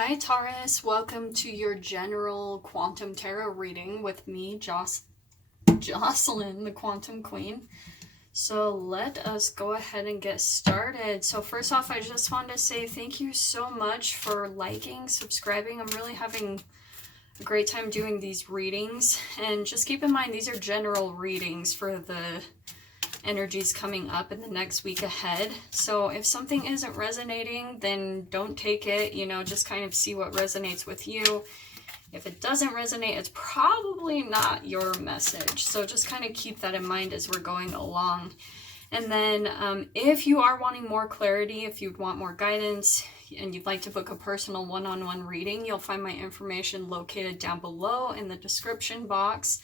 Hi Taurus, welcome to your general quantum tarot reading with me, Jocelyn, the Quantum Queen. So let us go ahead and get started. So first off, I just wanted to say thank you so much for liking, subscribing. I'm really having a great time doing these readings. And just keep in mind, these are general readings for the energies coming up in the next week ahead. So if something isn't resonating, then don't take it, just kind of see what resonates with you. If it doesn't resonate, it's probably not your message. So just kind of keep that in mind as we're going along. And then if you are wanting more clarity, if you'd want more guidance and you'd like to book a personal one-on-one reading, you'll find my information located down below in the description box.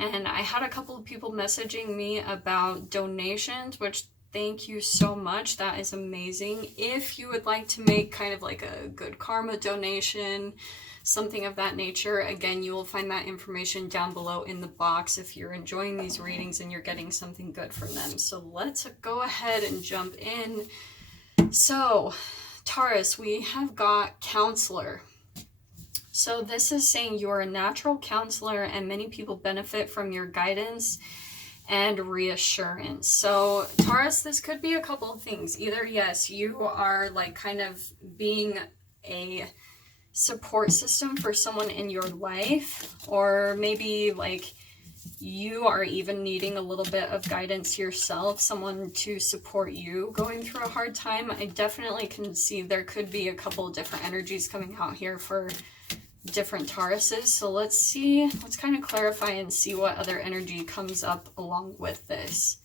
And I had a couple of people messaging me about donations, which thank you so much. That is amazing. If you would like to make kind of like a good karma donation, something of that nature, again, you will find that information down below in the box if you're enjoying these readings and you're getting something good from them. So let's go ahead and jump in. So, Taurus, we have got Counselor. So this is saying you're a natural counselor and many people benefit from your guidance and reassurance. So Taurus, this could be a couple of things. Either, yes, you are like kind of being a support system for someone in your life, or maybe like you are even needing a little bit of guidance yourself, someone to support you going through a hard time. I definitely can see there could be a couple of different energies coming out here for different Tauruses. So let's see, let's kind of clarify and see what other energy comes up along with this.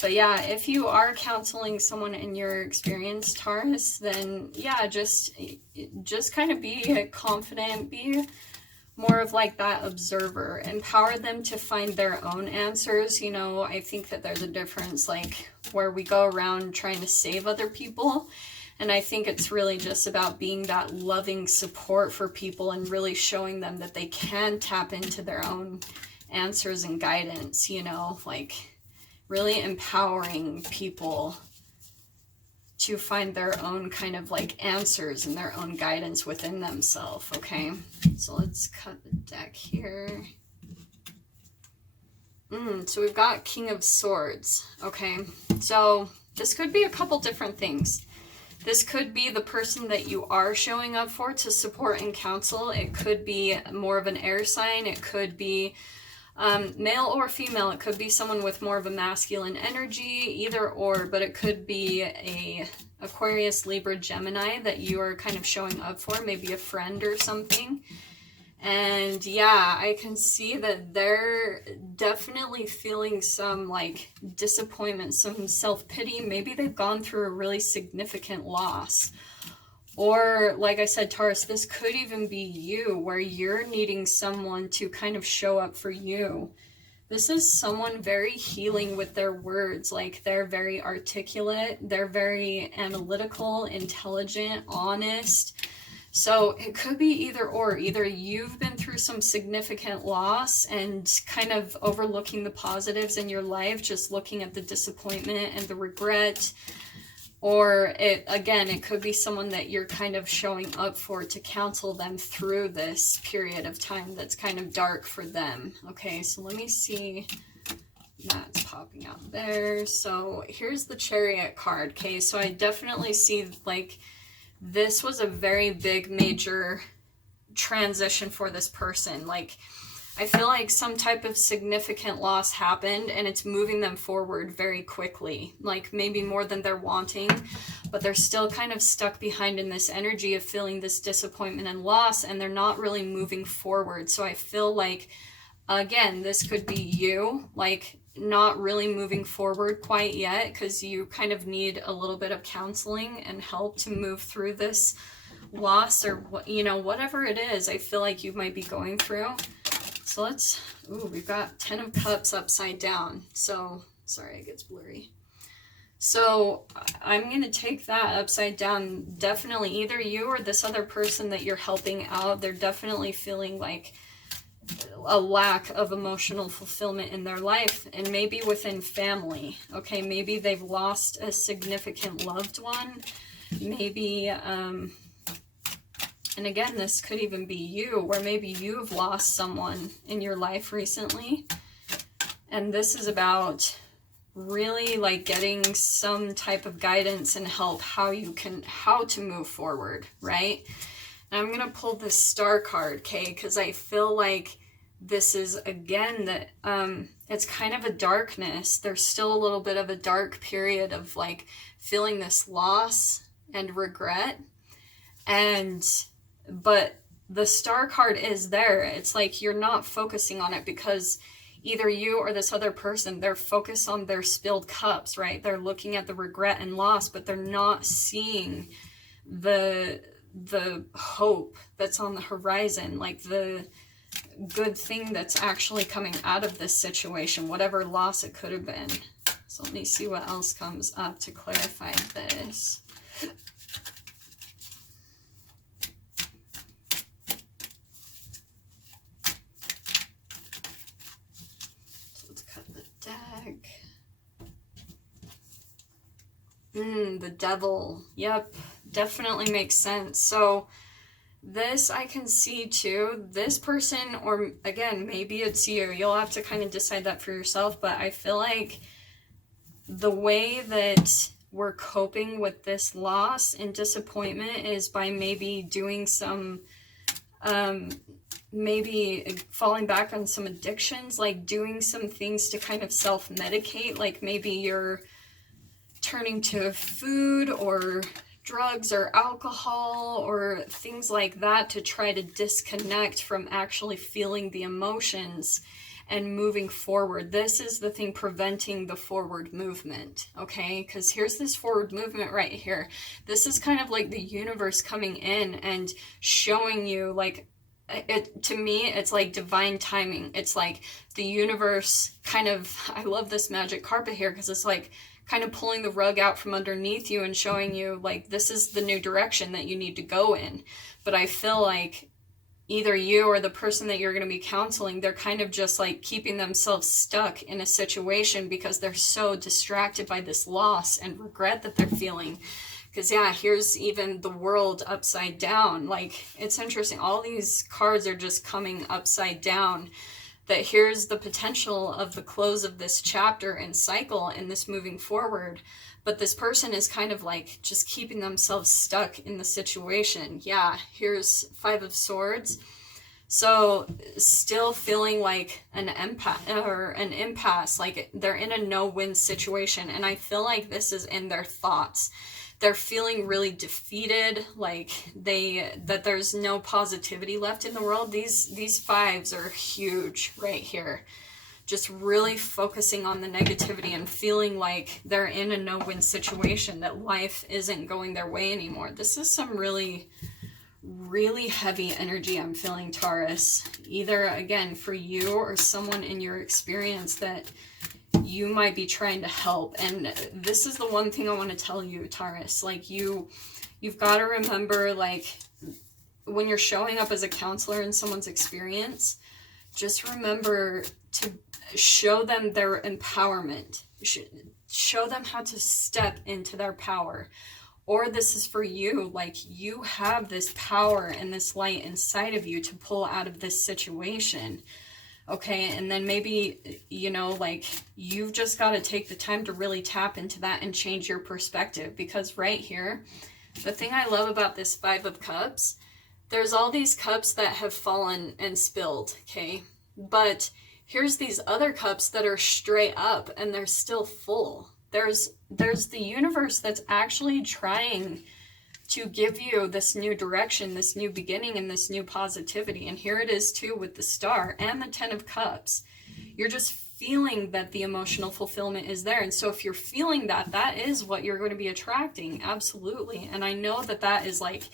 But yeah, if you are counseling someone in your experience, Taurus, then yeah, just kind of be confident, be more of like that observer, empower them to find their own answers. I think that there's a difference like where we go around trying to save other people. And I think it's really just about being that loving support for people and really showing them that they can tap into their own answers and guidance, like really empowering people to find their own kind of like answers and their own guidance within themselves, okay? So let's cut the deck here. So we've got King of Swords, okay? So this could be a couple different things. This could be the person that you are showing up for to support and counsel. It could be more of an air sign. It could be male or female. It could be someone with more of a masculine energy, either or, but it could be a Aquarius, Libra, Gemini that you are kind of showing up for, maybe a friend or something. And yeah, I can see that they're definitely feeling some like disappointment, some self-pity. Maybe they've gone through a really significant loss. Or like I said, Taurus, this could even be you, where you're needing someone to kind of show up for you. This is someone very healing with their words. Like they're very articulate, they're very analytical, intelligent, honest. So it could be either or. Either you've been through some significant loss and kind of overlooking the positives in your life, just looking at the disappointment and the regret. Or it could be someone that you're kind of showing up for to counsel them through this period of time that's kind of dark for them. Okay, so let me see. That's popping out there. So here's the Chariot card. Okay, so I definitely see like this was a very big major transition for this person. Like I feel like some type of significant loss happened and it's moving them forward very quickly, like maybe more than they're wanting, but they're still kind of stuck behind in this energy of feeling this disappointment and loss, and they're not really moving forward. So I feel like, again, this could be you, like not really moving forward quite yet because you kind of need a little bit of counseling and help to move through this loss, or whatever it is I feel like you might be going through. So we've got 10 of Cups upside down. So, sorry, it gets blurry. So I'm going to take that upside down. Definitely either you or this other person that you're helping out, they're definitely feeling like a lack of emotional fulfillment in their life, and maybe within family. Okay, maybe they've lost a significant loved one. Maybe And again, this could even be you, where maybe you've lost someone in your life recently. And this is about really like getting some type of guidance and help how to move forward, right? And I'm going to pull this Star card, okay? Because I feel like this is, again, that it's kind of a darkness. There's still a little bit of a dark period of like feeling this loss and regret. But the Star card is there. It's like you're not focusing on it because either you or this other person, they're focused on their spilled cups, right? They're looking at the regret and loss, but they're not seeing the hope that's on the horizon, like the good thing that's actually coming out of this situation, whatever loss it could have been. So let me see what else comes up to clarify this. The Devil. Yep, definitely makes sense. So this I can see too. This person, or again, maybe it's you. You'll have to kind of decide that for yourself. But I feel like the way that we're coping with this loss and disappointment is by maybe doing some, maybe falling back on some addictions, like doing some things to kind of self-medicate. Like maybe you're turning to food or drugs or alcohol or things like that to try to disconnect from actually feeling the emotions and moving forward. This is the thing preventing the forward movement, okay? Because here's this forward movement right here. This is kind of like the universe coming in and showing you, like, to me, it's like divine timing. It's like the universe kind of, I love this magic carpet here because it's like kind of pulling the rug out from underneath you and showing you like this is the new direction that you need to go in. But I feel like either you or the person that you're going to be counseling, they're kind of just like keeping themselves stuck in a situation because they're so distracted by this loss and regret that they're feeling. Because yeah, here's even the World upside down. Like, it's interesting. All these cards are just coming upside down. That here's the potential of the close of this chapter and cycle and this moving forward. But this person is kind of like just keeping themselves stuck in the situation. Yeah, here's Five of Swords. So still feeling like an impasse, like they're in a no-win situation. And I feel like this is in their thoughts. They're feeling really defeated, like that there's no positivity left in the world. These fives are huge right here. Just really focusing on the negativity and feeling like they're in a no-win situation, that life isn't going their way anymore. This is some really, really heavy energy I'm feeling, Taurus. Either, again, for you or someone in your experience that you might be trying to help. And this is the one thing I want to tell you, Taurus. Like, you've got to remember, like, when you're showing up as a counselor in someone's experience, just remember to show them their empowerment. Show them how to step into their power. Or this is for you, like, you have this power and this light inside of you to pull out of this situation. Okay, and then maybe, you know, like, you've just got to take the time to really tap into that and change your perspective. Because right here, the thing I love about this Five of Cups, there's all these cups that have fallen and spilled, okay? But here's these other cups that are straight up and they're still full. There's the universe that's actually trying to give you this new direction, this new beginning, and this new positivity. And here it is too with the Star and the Ten of Cups. You're just feeling that the emotional fulfillment is there. And so if you're feeling that, that is what you're going to be attracting. Absolutely. And I know that that is like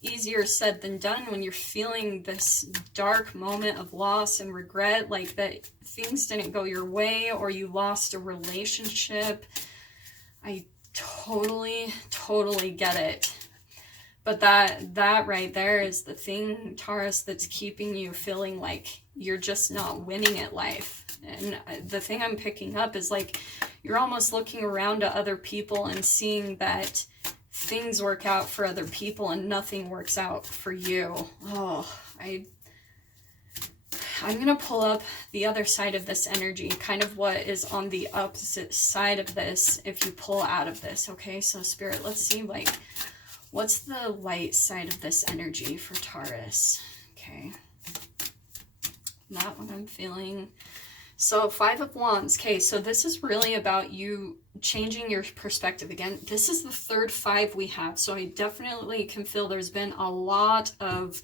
easier said than done when you're feeling this dark moment of loss and regret, like that things didn't go your way or you lost a relationship. I totally get it. But that right there is the thing, Taurus, that's keeping you feeling like you're just not winning at life. And the thing I'm picking up is like you're almost looking around at other people and seeing that things work out for other people and nothing works out for you. Oh, I'm going to pull up the other side of this energy, kind of what is on the opposite side of this if you pull out of this, okay? So Spirit, let's see, like, what's the light side of this energy for Taurus? Okay. Not what I'm feeling. So 5 of Wands. Okay, so this is really about you changing your perspective. Again, this is the third 5 we have, so I definitely can feel there's been a lot of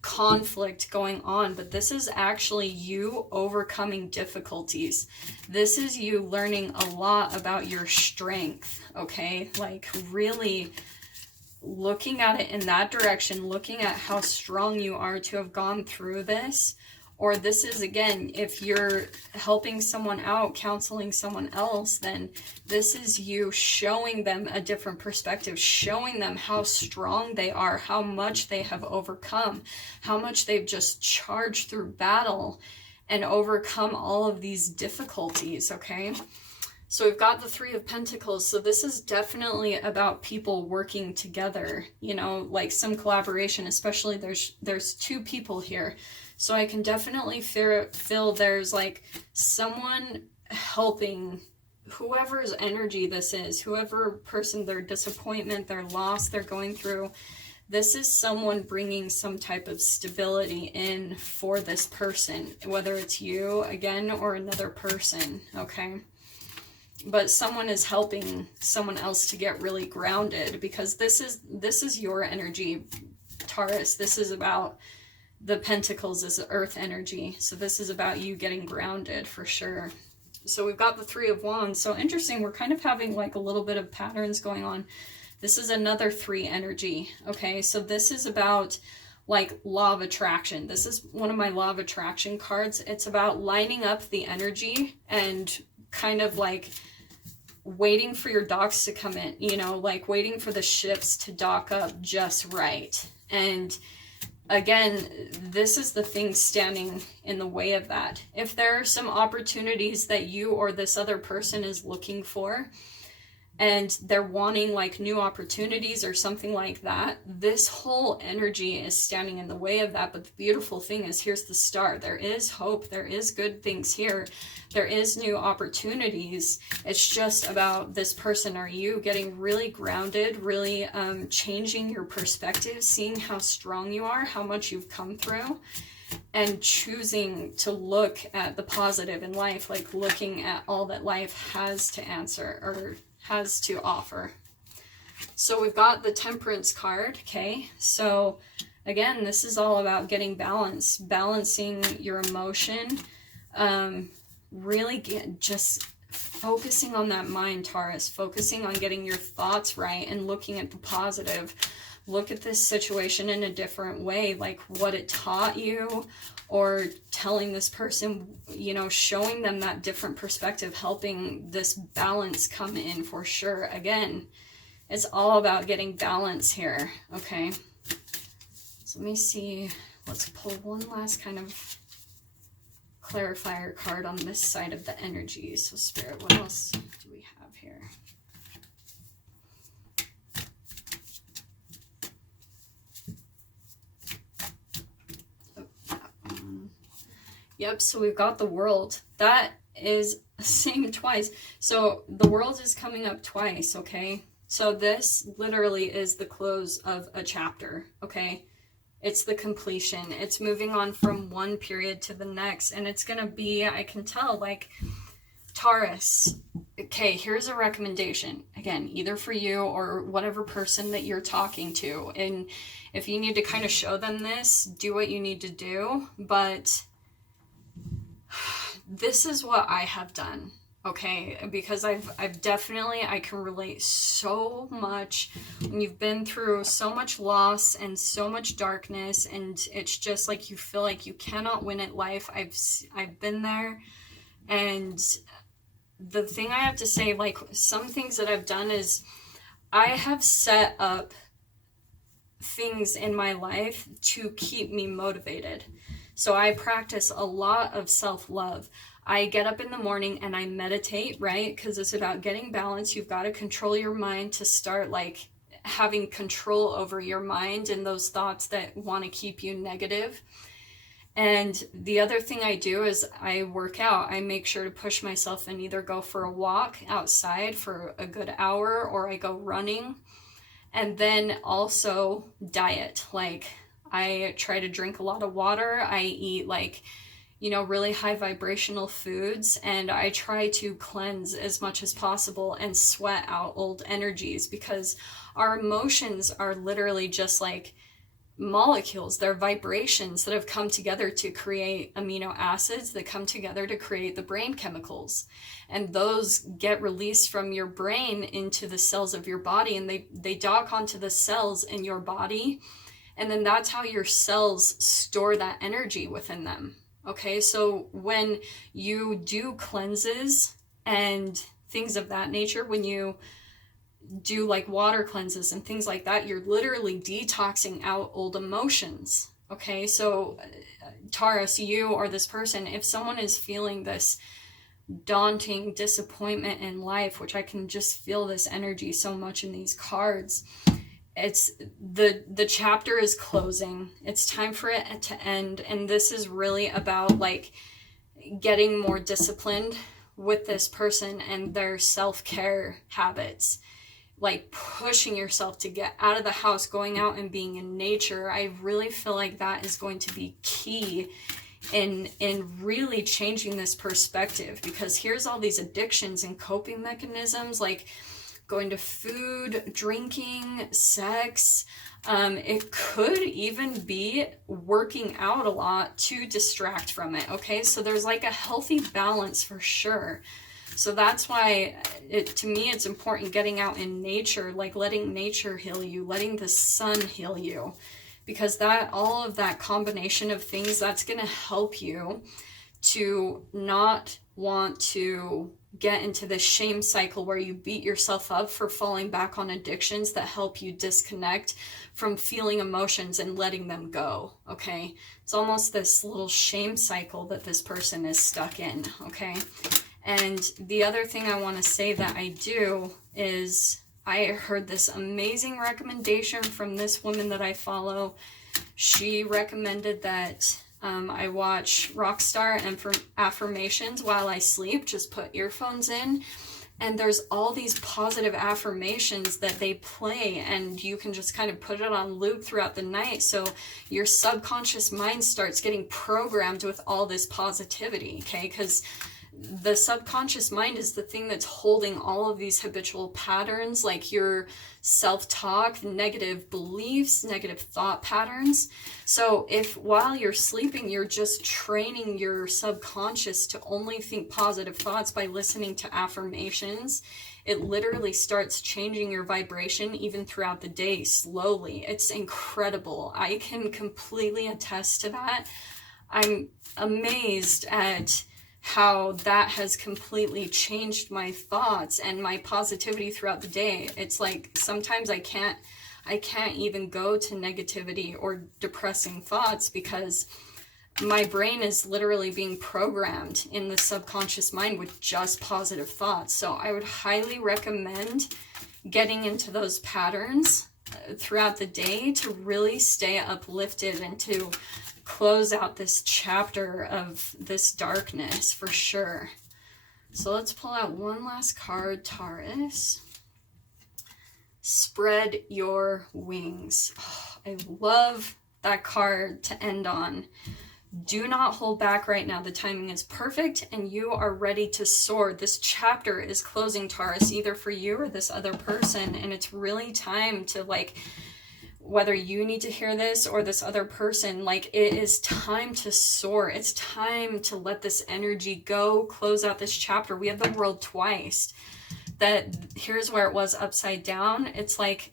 conflict going on, but this is actually you overcoming difficulties. This is you learning a lot about your strength, okay? Like really looking at it in that direction, looking at how strong you are to have gone through this. Or this is, again, if you're helping someone out, counseling someone else, then this is you showing them a different perspective, showing them how strong they are, how much they have overcome, how much they've just charged through battle and overcome all of these difficulties, okay? So we've got the 3 of Pentacles. So this is definitely about people working together, you know, like some collaboration, especially there's 2 people here. So I can definitely feel there's like someone helping whoever's energy this is, whoever person, their disappointment, their loss they're going through. This is someone bringing some type of stability in for this person, whether it's you again or another person, okay? But someone is helping someone else to get really grounded, because this is your energy, Taurus. This is about the Pentacles is earth energy. So this is about you getting grounded for sure. So we've got the 3 of Wands. So interesting. We're kind of having like a little bit of patterns going on. This is another 3 energy. Okay. So this is about like law of attraction. This is one of my law of attraction cards. It's about lining up the energy and kind of like waiting for your docks to come in, you know, like waiting for the ships to dock up just right. And again, this is the thing standing in the way of that. If there are some opportunities that you or this other person is looking for, and they're wanting like new opportunities or something like that, this whole energy is standing in the way of that. But the beautiful thing is, here's the star. There is hope. There is good things here. There is new opportunities. It's just about this person or you getting really grounded, really changing your perspective, seeing how strong you are, how much you've come through, and choosing to look at the positive in life, like looking at all that life has to answer or has to offer. So we've got the Temperance card, okay? So again, this is all about getting balance, balancing your emotion, really just focusing on that mind, Taurus, focusing on getting your thoughts right and looking at the positive. Look at this situation in a different way, like what it taught you, or telling this person, you know, showing them that different perspective, helping this balance come in for sure. Again, it's all about getting balance here, okay? So let me see. Let's pull one last kind of clarifier card on this side of the energy. So Spirit, what else do we have here? Yep, so we've got the World. That is same twice. So the World is coming up twice, okay? So this literally is the close of a chapter, okay? It's the completion. It's moving on from one period to the next. And it's going to be, I can tell, like, Taurus. Okay, here's a recommendation. Again, either for you or whatever person that you're talking to. And if you need to kind of show them this, do what you need to do. But this is what I have done, okay? Because I've definitely, I can relate so much when you've been through so much loss and so much darkness, and it's just like you feel like you cannot win at life. I've been there, and the thing I have to say, like, some things that I've done is I have set up things in my life to keep me motivated. So I practice a lot of self-love. I get up in the morning and I meditate, right? Because it's about getting balance. You've got to control your mind to start, like, having control over your mind and those thoughts that want to keep you negative. And the other thing I do is I work out. I make sure to push myself and either go for a walk outside for a good hour, or I go running. And then also diet. Like, I try to drink a lot of water. I eat like, you know, really high vibrational foods, and I try to cleanse as much as possible and sweat out old energies, because our emotions are literally just like molecules. They're vibrations that have come together to create amino acids that come together to create the brain chemicals, and those get released from your brain into the cells of your body, and they dock onto the cells in your body, and then that's how your cells store that energy within them. Okay, so when you do cleanses and things of that nature, when you do like water cleanses and things like that, you're literally detoxing out old emotions. Okay, so Taurus, you or this person, if someone is feeling this daunting disappointment in life, which I can just feel this energy so much in these cards, it's the chapter is closing. It's time for it to end, and this is really about like getting more disciplined with this person and their self-care habits, like pushing yourself to get out of the house, going out and being in nature. I really feel like that is going to be key in really changing this perspective, because here's all these addictions and coping mechanisms, like going to food, drinking, sex. It could even be working out a lot to distract from it. Okay, so there's like a healthy balance for sure. So that's why to me it's important getting out in nature, like letting nature heal you, letting the sun heal you, because that all of that combination of things, that's going to help you to not want to get into this shame cycle where you beat yourself up for falling back on addictions that help you disconnect from feeling emotions and letting them go. Okay, it's almost this little shame cycle that this person is stuck in. Okay, and the other thing I want to say that I do is I heard this amazing recommendation from this woman that I follow. She recommended that I watch Rockstar and affirmations while I sleep. Just put earphones in, and there's all these positive affirmations that they play, and you can just kind of put it on loop throughout the night, so your subconscious mind starts getting programmed with all this positivity. Okay, because the subconscious mind is the thing that's holding all of these habitual patterns, like your self-talk, negative beliefs, negative thought patterns. So if while you're sleeping, you're just training your subconscious to only think positive thoughts by listening to affirmations, it literally starts changing your vibration even throughout the day slowly. It's incredible. I can completely attest to that. I'm amazed at how that has completely changed my thoughts and my positivity throughout the day. It's like sometimes I can't even go to negativity or depressing thoughts, because my brain is literally being programmed in the subconscious mind with just positive thoughts. So I would highly recommend getting into those patterns throughout the day to really stay uplifted and to close out this chapter of this darkness for sure. So let's pull out one last card, Taurus. Spread your wings. Oh, I love that card to end on. Do not hold back right now. The timing is perfect and you are ready to soar. This chapter is closing, Taurus, either for you or this other person, and it's really time to, like, whether you need to hear this or this other person, like, it is time to soar. It's time to let this energy go, close out this chapter. We have the world twice. That here's where it was upside down. It's like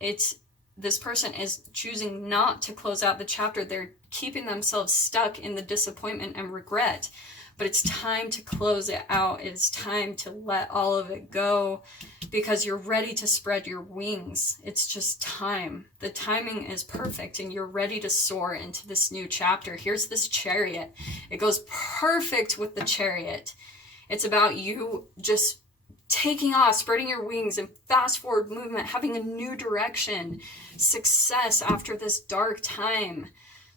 this person is choosing not to close out the chapter. They're keeping themselves stuck in the disappointment and regret. But it's time to close it out. It's time to let all of it go, because you're ready to spread your wings. It's just time. The timing is perfect and you're ready to soar into this new chapter. Here's this Chariot. It goes perfect with the Chariot. It's about you just taking off, spreading your wings, and fast forward movement, having a new direction, success after this dark time.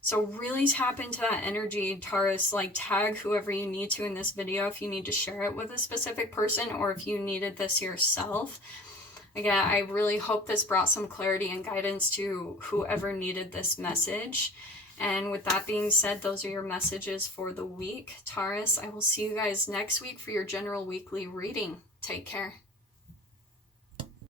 So really tap into that energy, Taurus. Like, tag whoever you need to in this video if you need to share it with a specific person, or if you needed this yourself. Again, I really hope this brought some clarity and guidance to whoever needed this message. And with that being said, those are your messages for the week, Taurus. I will see you guys next week for your general weekly reading. Take care.